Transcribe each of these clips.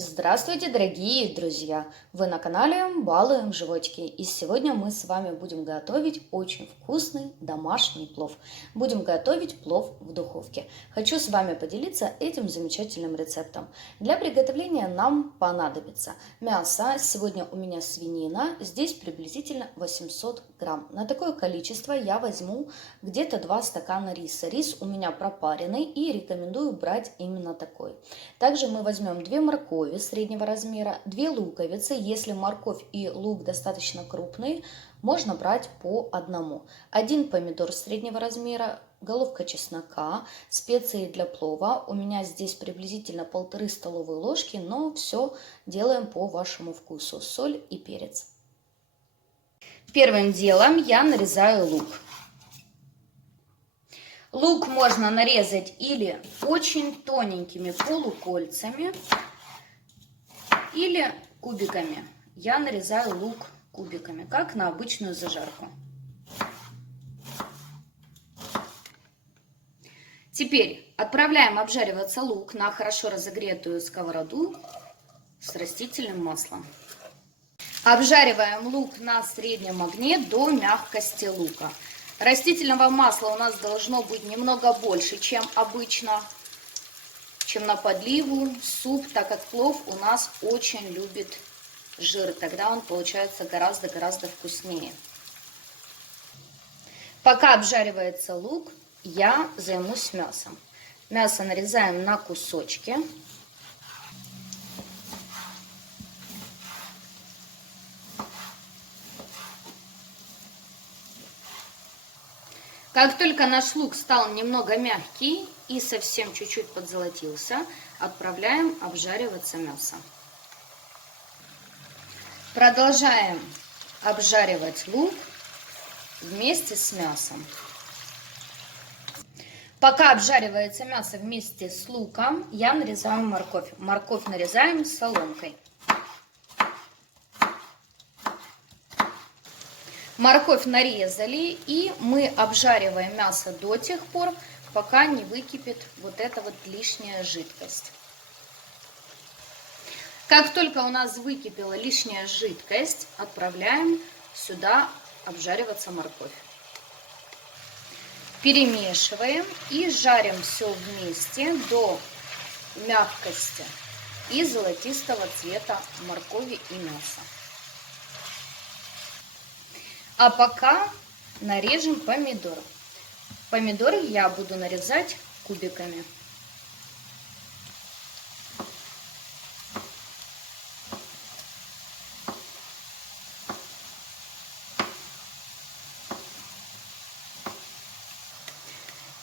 Здравствуйте, дорогие друзья! Вы на канале Балуем Животики. И сегодня мы с вами будем готовить очень вкусный домашний плов. Будем готовить плов в духовке. Хочу с вами поделиться этим замечательным рецептом. Для приготовления нам понадобится мясо. Сегодня у меня свинина. Здесь приблизительно 800 грамм. На такое количество я возьму где-то 2 стакана риса. Рис у меня пропаренный и рекомендую брать именно такой. Также мы возьмем 2 моркови среднего размера, 2 луковицы. Если морковь и лук достаточно крупные, можно брать по одному. 1 помидор среднего размера, головка чеснока, специи для плова. У меня здесь приблизительно 1,5 столовые ложки, но все делаем по вашему вкусу. Соль и перец. Первым делом я нарезаю лук. Лук можно нарезать или очень тоненькими полукольцами, или кубиками. Я нарезаю лук кубиками, как на обычную зажарку. Теперь отправляем обжариваться лук на хорошо разогретую сковороду с растительным маслом. Обжариваем лук на среднем огне до мягкости лука. Растительного масла у нас должно быть немного больше, чем обычно, чем на подливу, суп, так как плов у нас очень любит жир. Тогда он получается гораздо вкуснее. Пока обжаривается лук, я займусь мясом. Мясо нарезаем на кусочки. Как только наш лук стал немного мягкий и совсем чуть-чуть подзолотился, отправляем обжариваться мясо. Продолжаем обжаривать лук вместе с мясом. Пока обжаривается мясо вместе с луком, я нарезаю морковь. Морковь нарезаем соломкой. Морковь нарезали, и мы обжариваем мясо до тех пор, пока не выкипит вот эта вот лишняя жидкость. Как только у нас выкипела лишняя жидкость, отправляем сюда обжариваться морковь. Перемешиваем и жарим все вместе до мягкости и золотистого цвета моркови и мяса. А пока нарежем помидоры. Помидоры я буду нарезать кубиками.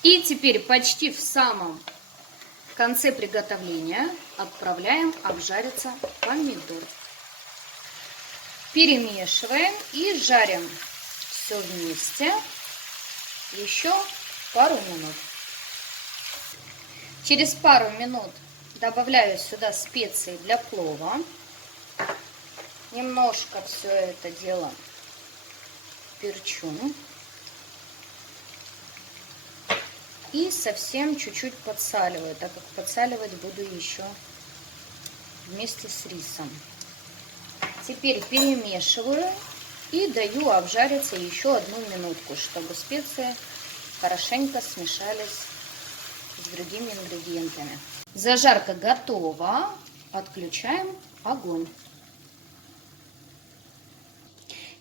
И теперь почти в самом конце приготовления отправляем обжариться помидор. Перемешиваем и жарим все вместе еще пару минут. Через пару минут добавляю сюда специи для плова. Немножко все это дело перчу. И совсем чуть-чуть подсаливаю, так как подсаливать буду еще вместе с рисом. Теперь перемешиваю и даю обжариться еще 1 минутку, чтобы специи хорошенько смешались с другими ингредиентами. Зажарка готова. Отключаем огонь.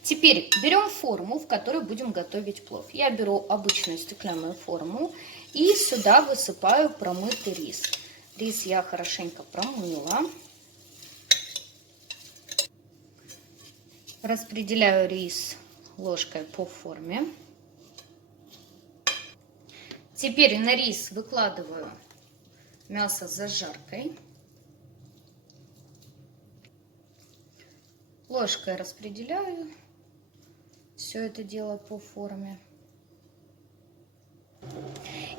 Теперь берем форму, в которой будем готовить плов. Я беру обычную стеклянную форму и сюда высыпаю промытый рис. Рис я хорошенько промыла. Распределяю рис ложкой по форме. Теперь на рис выкладываю мясо с зажаркой. Ложкой распределяю все это дело по форме.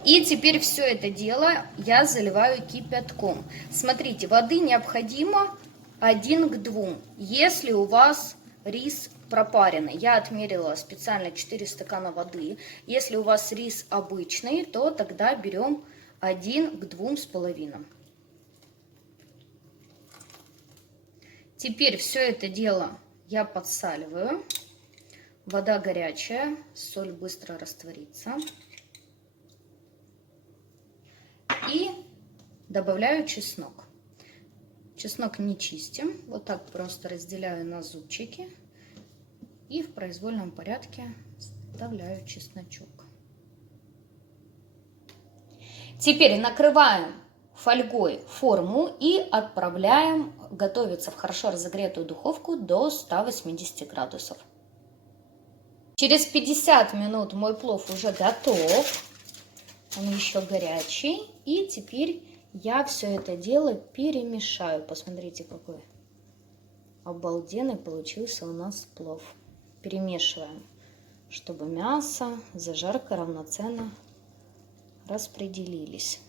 И теперь все это дело я заливаю кипятком. Смотрите, воды необходимо 1 к 2. Если у вас рис пропаренный, я отмерила специально 4 стакана воды. Если у вас рис обычный, то тогда берем 1 к 2,5. Теперь все это дело я подсаливаю. Вода горячая, соль быстро растворится. И добавляю чеснок. Чеснок не чистим, вот так просто разделяю на зубчики и в произвольном порядке вставляю чесночок. Теперь накрываем фольгой форму и отправляем готовиться в хорошо разогретую духовку до 180 градусов. Через 50 минут мой плов уже готов, он еще горячий, и теперь я все это дело перемешаю. Посмотрите, какой обалденный получился у нас плов. Перемешиваем, чтобы мясо, зажарка равноценно распределились.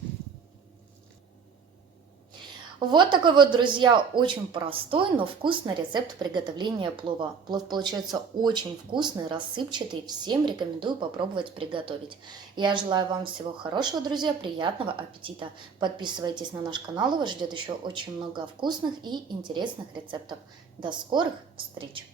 Вот такой вот, друзья, очень простой, но вкусный рецепт приготовления плова. Плов получается очень вкусный, рассыпчатый. Всем рекомендую попробовать приготовить. Я желаю вам всего хорошего, друзья, приятного аппетита. Подписывайтесь на наш канал, вас ждет еще очень много вкусных и интересных рецептов. До скорых встреч!